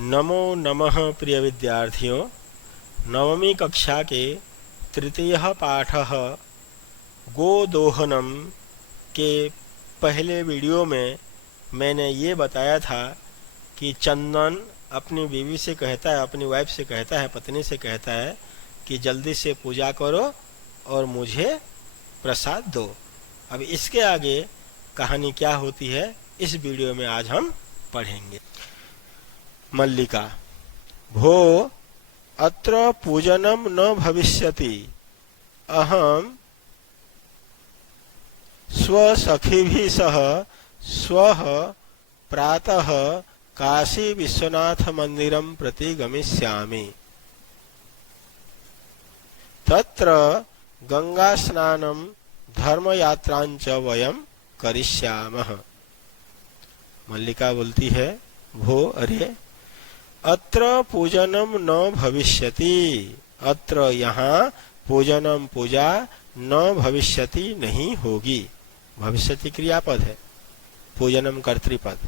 नमो नमः प्रिय विद्यार्थियों। नवमी कक्षा के तृतीय पाठ गोदोहनम के पहले वीडियो में मैंने ये बताया था कि चंदन अपनी बीवी से कहता है, अपनी वाइफ से कहता है, पत्नी से कहता है कि जल्दी से पूजा करो और मुझे प्रसाद दो। अब इसके आगे कहानी क्या होती है इस वीडियो में आज हम पढ़ेंगे। मल्लिका भो अत्र पूजनम न भविष्यति, अहम स्वसखिभिः सह श्वः प्रातः काशी विश्वनाथ मंदिरं प्रति गमिष्यामि। तत्र गंगा स्नानं धर्मयात्रांच वयं करिष्यामः। मल्लिका बोलती है, भो अरे अत्र पूजनम न भविष्यति, अत्र यहाँ पूजनम पूजा न भविष्यति नहीं होगी। भविष्यति क्रियापद है, पूजनम कर्तृपद।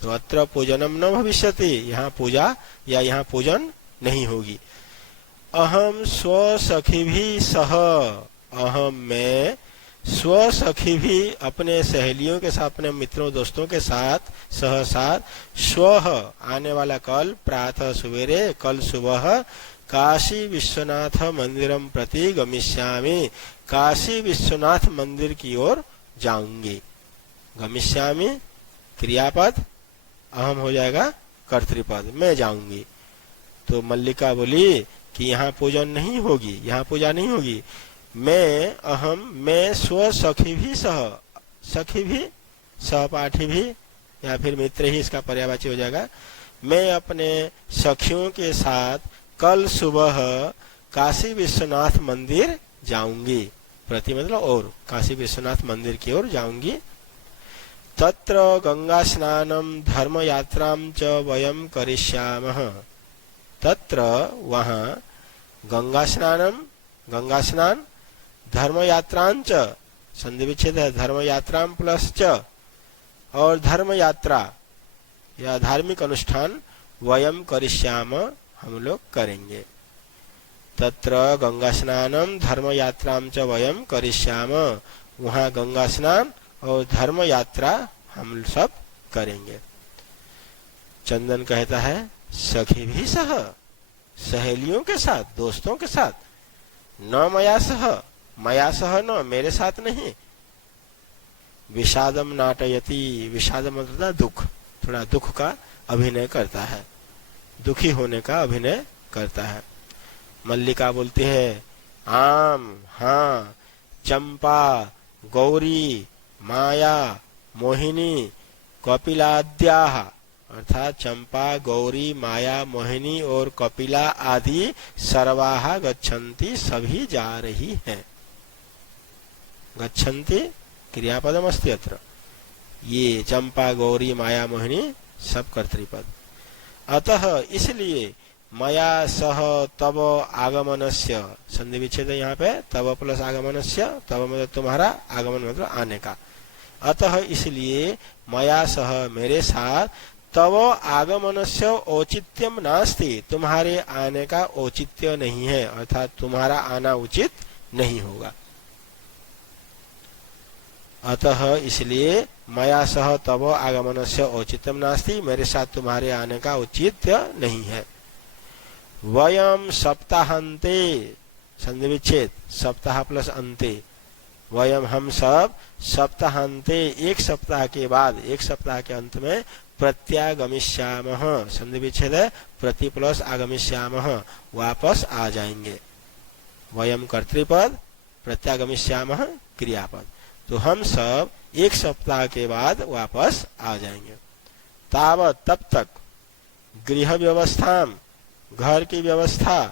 तो अत्र पूजनम न भविष्यति, यहाँ पूजा या यहाँ पूजन नहीं होगी। अहम स्वसखिभिः सह, अहम मैं स्वसखी भी अपने सहेलियों के साथ, अपने मित्रों दोस्तों के साथ, साथ श्वः आने वाला कल, प्रातः सवेरे, कल सुबह काशी विश्वनाथ मंदिरम प्रति गमिष्यामि, काशी विश्वनाथ मंदिर की ओर जाऊंगी। गमिष्यामि क्रियापद, अहम हो जाएगा कर्तृपद, मैं जाऊंगी। तो मल्लिका बोली कि यहाँ पूजन नहीं होगी, यहाँ पूजा नहीं होगी। मैं स्वसखी भी सह, सखी भी सहपाठी भी या फिर मित्र ही इसका पर्यायवाची हो जाएगा। मैं अपने सखियों के साथ कल सुबह काशी विश्वनाथ मंदिर जाऊंगी। प्रति मतलब और, काशी विश्वनाथ मंदिर की ओर जाऊंगी। तत्र गंगा स्नानम धर्म यात्राम च वयम करिष्यामः। तत्र वहाँ गंगा स्नानम, गंगा स्नान, धर्म यात्रांच संधि विच्छेद है, धर्म यात्राम प्लस च, और धर्म यात्रा या धार्मिक अनुष्ठान वयम करिष्याम हम लोग करेंगे। तत्र गंगा स्नानम धर्म यात्राम च वयम करिष्याम, वहाँ गंगा स्नान और धर्म यात्रा हम सब करेंगे। चंदन कहता है सखी भी सह, सहेलियों के साथ, दोस्तों के साथ, न मया सह, मया सह न, मेरे साथ नहीं। विषादम नाटयति, विषाद मतलब दुख, थोड़ा दुख का अभिनय करता है, दुखी होने का अभिनय करता है। मल्लिका बोलती है आम, हाँ, चंपा, गौरी, माया, मोहिनी, कपिलाद्याः, अर्थात चंपा, गौरी, माया, मोहिनी और कपिला आदि सर्वाः गच्छन्ति, सभी जा रही हैं। गच्छन्ति क्रियापदम अस्ति अत्र, ये चंपा, गौरी, माया, मोहिनी सब कर्तृपद। अतः इसलिए मया सह तब आगमनस्य, संधि विच्छेद यहाँ पे, तब प्लस आगमनस्य, तब मतलब तुम्हारा, आगमन मतलब आने का। अतः इसलिए मया सह मेरे साथ, तब आगमनस्य औचित्यम नास्ति, तुम्हारे आने का औचित्य नहीं है, अर्थात तुम्हारा आना उचित नहीं होगा। अतः इसलिए मया सह तब आगमनस्य औचित्यम नास्ति, मेरे साथ तुम्हारे आने का औचित्य नहीं है। वयम सप्ताहांते, संधि विच्छेद, सप्ताह प्लस अंते, वयम हम सब, सप्ताहांते एक सप्ताह के बाद, एक सप्ताह के अंत में, प्रत्यागमिष्यामः, संधि विच्छेद है, प्रति प्लस आगमिष्यामः, वापस आ जाएंगे। वयम कर्तृपद, प्रत्यागमिष्यामः क्रियापद। तो हम सब एक सप्ताह के बाद वापस आ जाएंगे। तावत तब तक, गृह व्यवस्था, घर की व्यवस्था,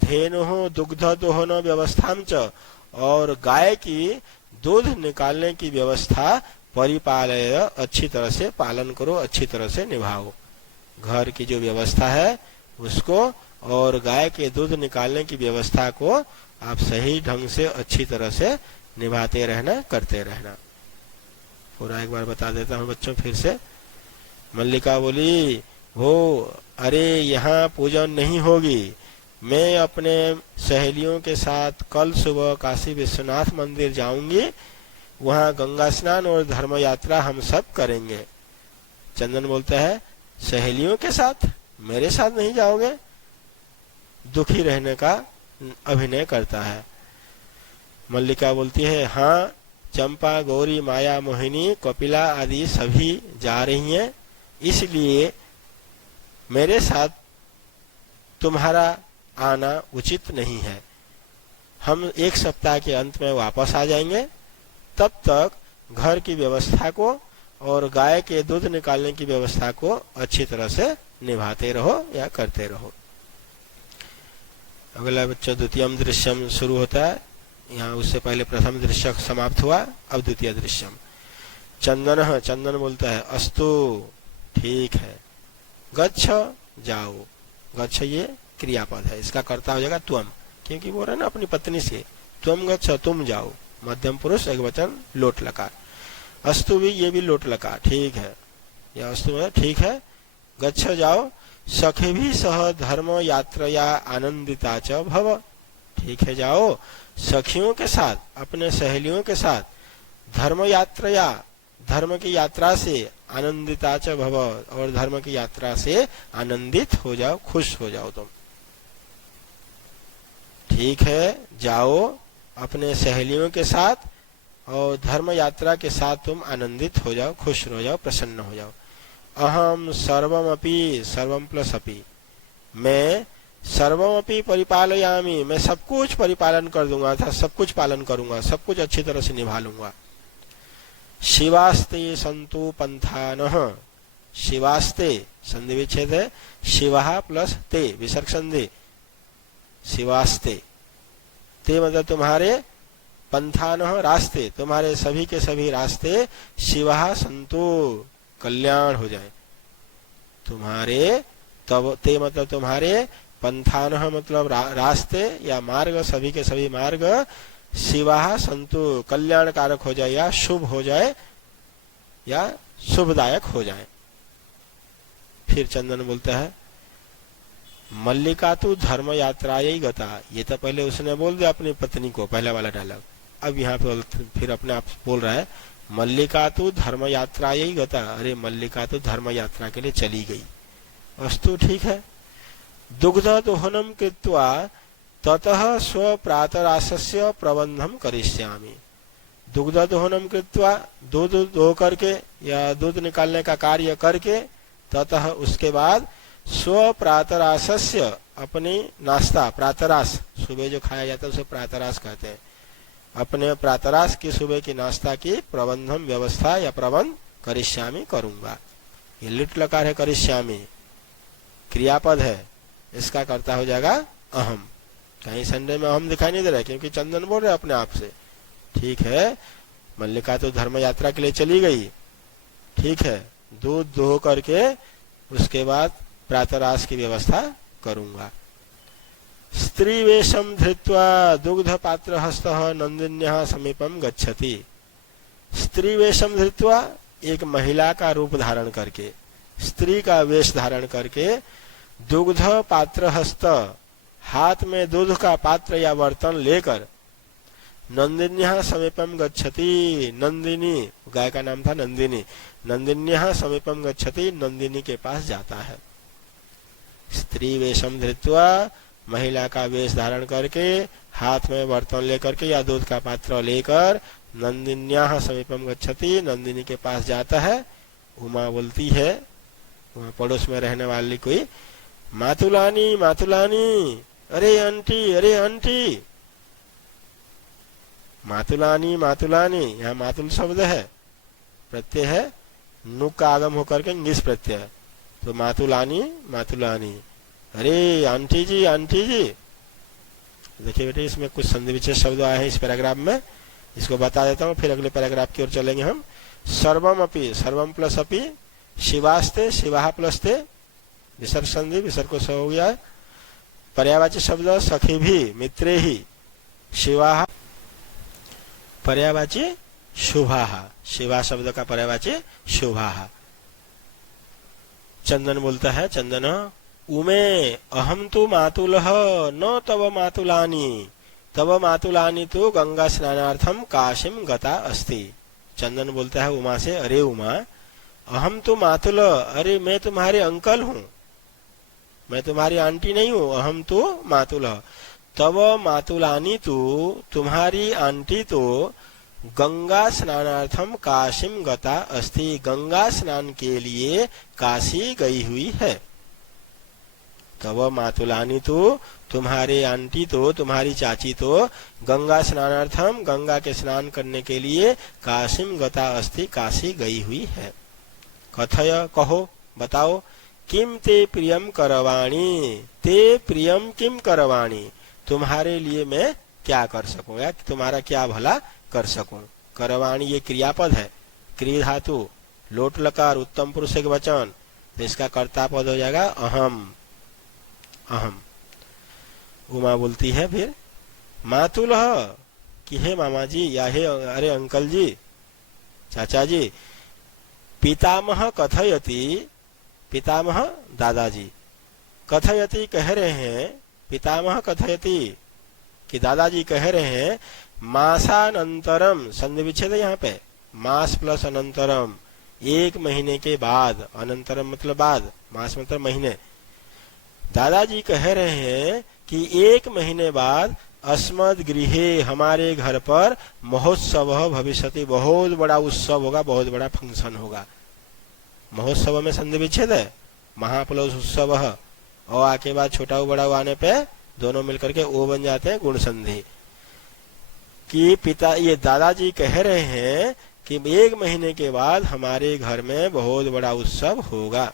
धेनु दुग्ध दोहन व्यवस्थाम च, और गाय की दूध निकालने की व्यवस्था, परिपालय, अच्छी तरह से पालन करो, अच्छी तरह से निभाओ। घर की जो व्यवस्था है उसको और गाय के दूध निकालने की व्यवस्था को आप सही ढंग से अच्छी तरह से निभाते रहना, करते रहना। पूरा एक बार बता देता हूँ बच्चों फिर से। मल्लिका बोली, हो अरे यहाँ पूजन नहीं होगी, मैं अपने सहेलियों के साथ कल सुबह काशी विश्वनाथ मंदिर जाऊंगी, वहाँ गंगा स्नान और धर्म यात्रा हम सब करेंगे। चंदन बोलता है सहेलियों के साथ, मेरे साथ नहीं जाओगे? दुखी रहने का अभिनय करता है। मल्लिका बोलती है हाँ, चंपा, गौरी, माया, मोहिनी, कपिला आदि सभी जा रही हैं, इसलिए मेरे साथ तुम्हारा आना उचित नहीं है। हम 1 सप्ताह के अंत में वापस आ जाएंगे, तब तक घर की व्यवस्था को और गाय के दूध निकालने की व्यवस्था को अच्छी तरह से निभाते रहो या करते रहो। अगला बच्चा द्वितीयम दृश्यम शुरू होता है। यहाँ उससे पहले प्रथम दृश्य समाप्त हुआ, अब द्वितीय दृश्यम। चंदन, चंदन बोलता है अस्तु, ठीक है। गच्छ, जाओ। गच्छ ये क्रियापद है, इसका कर्ता हो जाएगा त्वम, क्योंकि बोल रहे ना अपनी पत्नी से, त्वम गच्छ, तुम जाओ। मध्यम पुरुष एक वचन लोट लकार। अस्तु भी, ये भी लोट लकार, ठीक है। या अस्तु मतलब ठीक है। गच्छ, जाओ। सखे भी सह धर्म यात्रया आनंदिता च भव, ठीक है जाओ। सखियों के साथ, अपने सहेलियों के साथ धर्म यात्रया, धर्म की यात्रा से आनंदिता च भव, और धर्म की यात्रा से आनंदित हो जाओ, खुश हो जाओ तुम। ठीक है, जाओ अपने सहेलियों के साथ और धर्म यात्रा के साथ तुम आनंदित हो जाओ, खुश हो जाओ, प्रसन्न हो जाओ। अहम सर्वमपि, सर्वम प्लस अपि, मैं सर्वमपि परिपालयामि, मैं सब कुछ परिपालन कर दूंगा, अर्थात सब कुछ पालन करूंगा, सब कुछ अच्छी तरह से निभा लूंगा। शिवास्ते संतु पंथानः, शिवास्ते संधि विच्छेद है, शिवा प्लस ते विसर्ग संधि, शिवास्ते, ते मतलब तुम्हारे, पंथानः रास्ते, तुम्हारे सभी के सभी रास्ते, शिवा संतु कल्याण हो जाए तुम्हारे, तब ते मतलब तुम्हारे, पंथानः मतलब रास्ते या मार्ग, सभी के सभी मार्ग, शिवा संतु कल्याणकारक हो जाए या शुभ हो जाए या शुभदायक हो जाए। फिर चंदन बोलता है मल्लिका तो धर्म यात्रायै गता, ये तो पहले उसने बोल दिया अपनी पत्नी को, पहला वाला डायलॉग। अब यहाँ पे फिर अपने आप बोल रहा है मल्लिका तो धर्म यात्रायै गता, अरे मल्लिका तो धर्म यात्रा के लिए चली गई। अस्तु, ठीक है। दुग्ध दोहनम कृत्वा ततः स्वप्रातरासस्य प्रबंधम करिष्यामि, दुग्ध दोहनम कृत्वा, दूध दो करके या दूध निकालने का कार्य करके, ततः उसके बाद स्वप्रातरासस्य, अपनी नाश्ता, प्रातरास सुबह जो खाया जाता है उसे प्रातरास कहते हैं, अपने प्रातरास की सुबह की नाश्ता की प्रबंधम व्यवस्था या प्रबंध करिष्यामि करूंगा। ये लिट लकार है, करिष्यामि क्रियापद है, इसका कर्ता हो जाएगा अहम। कहीं संडे में अहम दिखाई नहीं दे रहा है क्योंकि चंदन बोल रहे अपने आप से। ठीक है, मल्लिका तो धर्म यात्रा के लिए चली गई, ठीक है, दूध दोह करके उसके बाद प्रातरास की व्यवस्था करूंगा। स्त्री वेशम धृत्वा दुग्ध पात्र हस्तः नंदिन्यः समीपम गच्छति, स्त्री वेशम धृत्वा, एक महिला का रूप धारण करके, स्त्री का वेश धारण करके, दुग्ध पात्र हस्त, हाथ में दूध का पात्र या बर्तन लेकर, नंदिन्यः समीपम गच्छति, नंदिनी, गाय का नाम था नंदिनी, नंदिन्यः समीपम गच्छति, नंदिनी के पास जाता है। स्त्री वेशम धृत्वा, महिला का वेश धारण करके, हाथ में बर्तन लेकर के या दूध का पात्र लेकर, नंदिन्याः समीपम गच्छति, नंदिनी के पास जाता है। उमा बोलती है, वहाँ पड़ोस में रहने वाली कोई, मातुलानी मातुलानी, अरे आंटी, अरे आंटी, मातुलानी मातुलानी, यहाँ मातुल शब्द है, प्रत्यय है, नुक का आगम होकर के निस प्रत्यय, तो मातुलानी मातुलानी, अरे आंटी जी आंटी जी। देखिए बेटे, इसमें कुछ संधि विच्छेद शब्द आए हैं इस पैराग्राफ में, इसको बता देता हूँ, फिर अगले पैराग्राफ की ओर चलेंगे हम। सर्वम अपि, सर्वम प्लस अपि, शिवास्ते, शिवा प्लस ते, विसर्ग संधि, विसर्ग को हो गया है। पर्यायवाची शब्द सखी भी, मित्रे ही, शिवा, पर्यायवाची शुभा, शिवा शब्द का पर्यायवाची शुभा। चंदन बोलता है, चंदन उमे अहम तो मातुलः न तव मातुलानि तव मातुलानि तो गंगा स्नानार्थम काशीम गता अस्ति। चंदन बोलता है उमा से, अरे उमा, अहम तो मातुल, अरे मैं तुम्हारे अंकल हूँ, मैं तुम्हारी आंटी नहीं हूँ। अहम तो मातुल, तव मातुलानी तो तुम्हारी आंटी तो गंगा स्नानार्थम काशीम गता अस्ति, गंगा स्नान के लिए काशी गई हुई है। तव मातुलानी तो तुम्हारे आंटी तो, तुम्हारी चाची तो गंगा स्नानार्थम, गंगा के स्नान करने के लिए काशीम गता अस्ति, काशी गई हुई है। कथय, कहो, बताओ, किम ते प्रियम करवाणी, ते प्रियम किम करवाणी, तुम्हारे लिए मैं क्या कर सकूं, या तुम्हारा क्या भला कर सकूं। करवाणी ये क्रियापद है, क्रिय धातु, लोट लकार, उत्तम पुरुष एक वचन, तो इसका कर्ता पद हो जाएगा अहम। अहम। उमा बोलती है फिर, मातुलः, कि हे मामा जी, या हे अरे अंकल जी, चाचा जी, पितामह कथयति, पितामह दादाजी, कथयति कह रहे हैं, पितामह कथयति कि दादाजी कह रहे हैं, मासानंतरम, संधि विच्छेद है यहाँ पे, मास प्लस अनंतरम, एक महीने के बाद, अनंतरम मतलब बाद, मास मतलब महीने, दादाजी कह रहे हैं कि एक महीने बाद अस्मद गृहे, हमारे घर पर महोत्सव भविष्यति, बहुत बड़ा उत्सव होगा, बहुत बड़ा फंक्शन होगा। महोत्सव में संधि विच्छेद है, महाप्लस उत्सव, और आके बाद छोटा उ बड़ा आने पे दोनों मिलकर के ओ बन जाते हैं गुण संधि। कि पिता, ये दादाजी कह रहे हैं कि एक महीने के बाद हमारे घर में बहुत बड़ा उत्सव होगा।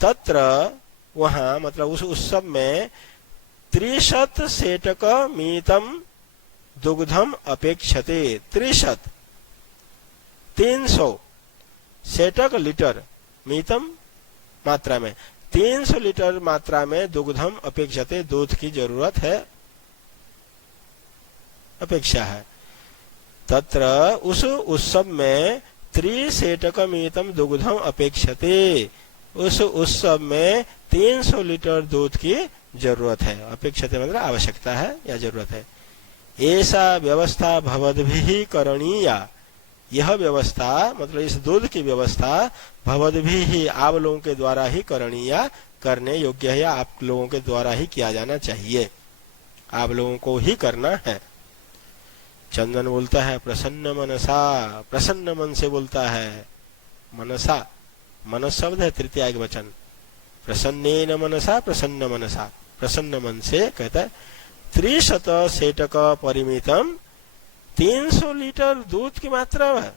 तत्र, वहां मतलब उस उत्सव में 30 सेटक मीतम दुग्धम अपेक्षते, 300 सेटक लीटर, मीतम मात्रा में, 300 लीटर मात्रा में दुग्धम अपेक्षते, दूध की जरूरत है, अपेक्षा है। तत्र, उस उत्सव में 3 सेटक मीतम दुग्धम अपेक्षते, उस उत्सव में 300 लीटर दूध की जरूरत है। अपेक्षते मतलब आवश्यकता है या जरूरत है। ऐसा व्यवस्था भवद्भिः करणीया, यह व्यवस्था मतलब इस दूध की व्यवस्था भवद्भिः, आप लोगों के द्वारा ही करणीया, करने योग्य है, या आप लोगों के द्वारा ही किया जाना चाहिए, आप लोगों को ही करना है। चंदन बोलता है, प्रसन्न मनसा, प्रसन्न मन से बोलता है, मनसा, मनस शब्द है तृतीया एक वचन, प्रसन्नेन मनसा, प्रसन्न मनसा, प्रसन्न मन से कहता है, 300 सेटक परिमितम, 300 लीटर दूध की मात्रा है,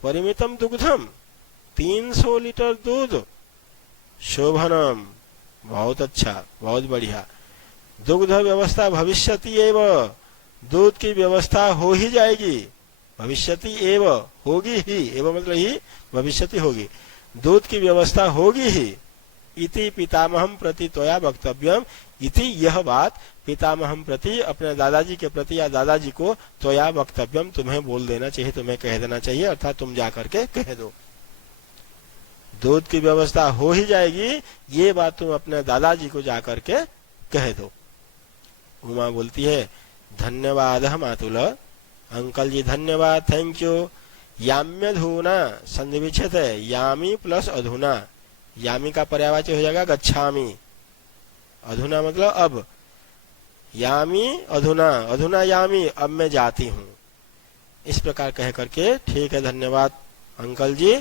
परिमितम दुग्धम, 300 लीटर दूध, शोभनम, बहुत अच्छा, बहुत बढ़िया, दुग्ध व्यवस्था भविष्यति एव, दूध की व्यवस्था हो ही जाएगी, भविष्यति एव, होगी ही, एव मतलब ही, भविष्यति होगी, दूध की व्यवस्था होगी ही। इति पितामहम प्रति त्वया वक्तव्यम, इति यह बात पितामहम प्रति, अपने दादाजी के प्रति या दादाजी को, त्वया वक्तव्यम, तुम्हें बोल देना चाहिए, तुम्हें कह देना चाहिए, अर्थात तुम जाकर के कह दो, दूध की व्यवस्था हो ही जाएगी, ये बात तुम अपने दादाजी को जाकर के कह दो। उमा बोलती है, धन्यवाद मातुल, अंकल जी धन्यवाद, थैंक यू। याम्यधुना, संधि विच्छेद है, यामी प्लस अधुना, यामी का पर्यायवाची हो जाएगा गच्छामी, अधुना मतलब अब, यामी अधुना, अधुना यामी, अब मैं जाती हूँ, इस प्रकार कह करके, ठीक है धन्यवाद अंकल जी,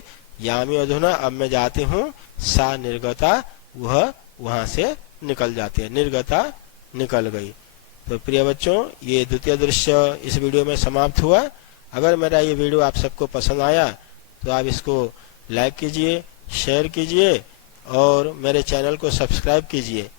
यामी अधुना, अब मैं जाती हूँ, सा निर्गता, वह वहां से निकल जाती है, निर्गता निकल गई। तो प्रिय बच्चों, ये द्वितीय दृश्य इस वीडियो में समाप्त हुआ। अगर मेरा ये वीडियो आप सबको पसंद आया तो आप इसको लाइक कीजिए, शेयर कीजिए और मेरे चैनल को सब्सक्राइब कीजिए।